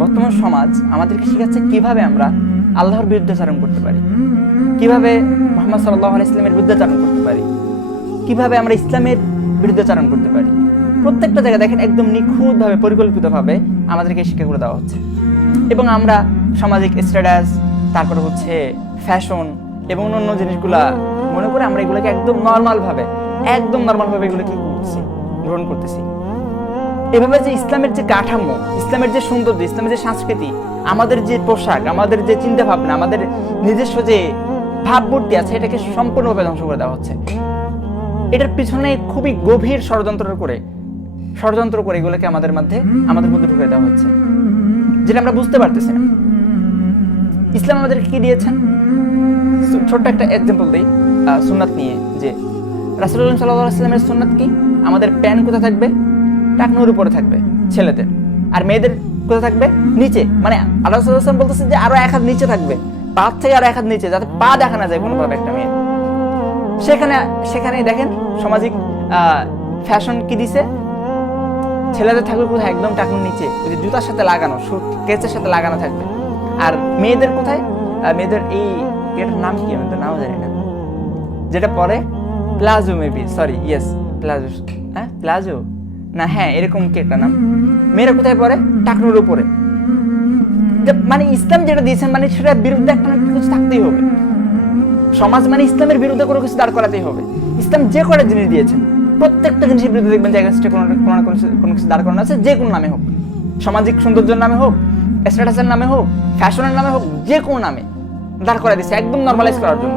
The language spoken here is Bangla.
বর্তমান সমাজ আমাদেরকে শেখাচ্ছে কিভাবে আমরা আল্লাহর বিরুদ্ধাচারণ করতে পারি, কিভাবে মুহাম্মদ সাল্লাল্লাহু আলাইহি ওয়াসাল্লামের বিরুদ্ধাচারণ করতে পারি, কিভাবে আমরা ইসলামের বিরুদ্ধাচারণ করতে পারি। প্রত্যেকটা জায়গায় দেখেন একদম নিখুঁতভাবে পরিকল্পিতভাবে আমাদেরকে শিক্ষাগুলো দেওয়া হচ্ছে। এবং আমরা সামাজিক স্ট্যাটাস, তারপরে হচ্ছে ফ্যাশন এবং অন্য জিনিসগুলা মনে করে আমরা এগুলোকে একদম নর্মালভাবে এগুলো কি করতেছি, গ্রহণ করতেছি। এভাবে যে ইসলামের যে কাঠামো, ইসলামের যে সৌন্দর্য, ইসলামের যে সংস্কৃতি, আমাদের যে পোশাক, আমাদের যে চিন্তা ভাবনা, আমাদের নিজস্ব যে ভাবমূর্তি আছে, এটাকে সম্পূর্ণভাবে ধ্বংস করে দেওয়া হচ্ছে। এটার পিছনে খুবই গভীর ষড়যন্ত্র করে এগুলোকে আমাদের মধ্যে ঢুকে দেওয়া হচ্ছে, যেটা আমরা বুঝতে পারতেছি না। ইসলাম আমাদেরকে কি দিয়েছেন? ছোট্ট একটা এক্সাম্পল দিই সুন্নাত নিয়ে, যে রাসূলুল্লাহ সাল্লাল্লাহু আলাইহি ওয়াসাল্লামের সুন্নাত কি? আমাদের প্যান্ট কোথায় থাকবে? টাকনুর উপরে থাকবে ছেলেদের, আর মেয়েদের কোথায় থাকবে? নিচে। মানে আল্লাহ সাল্লাল্লাহু আলাইহি ওয়াসাল্লাম বলতেছে যে আরো এক হাত নিচে থাকবে, পা থেকে আরো এক হাত নিচে, যাতে পা দেখা না যায় কোনোভাবে একটা মেয়ে। সেখানে দেখেন সামাজিক ফ্যাশন কি দিছে? ছেলেদের থাকবে কোথায়? একদম টাকনুর নিচে, ওই যে জুতার সাথে লাগানো, কেচের সাথে লাগানো থাকবে। আর মেয়েদের কোথায়? মেয়েদের এই এটার নাম কি? আমি তো নাম জানি না, যেটা পরে palazzo, maybe, sorry, yes palazzo, palazzo না, এরকম কি একটা নাম। মেয়েরা কোথায় পরে? টাকনুর উপরে। মানে ইসলাম যেটা দিয়েছেন, মানে সেটার বিরুদ্ধে একটা কিছু থাকতেই হবে। সমাজ মানে ইসলামের বিরুদ্ধে কোনো কিছু দাঁড় করাতেই হবে। ইসলাম যে কটা জিনিস দিয়েছেন, প্রত্যেকটা জিনিসের বিরুদ্ধে দেখবেন যে কোনো কিছু দাঁড় করানো আছে, যে কোনো নামে হোক, সামাজিক সৌন্দর্যের নামে হোক, স্ট্যাটাসের নামে হোক, ফ্যাশনের নামে হোক, যে কোনো নামে দাঁড় করা দিচ্ছে একদম নর্মালাইজ করার জন্য।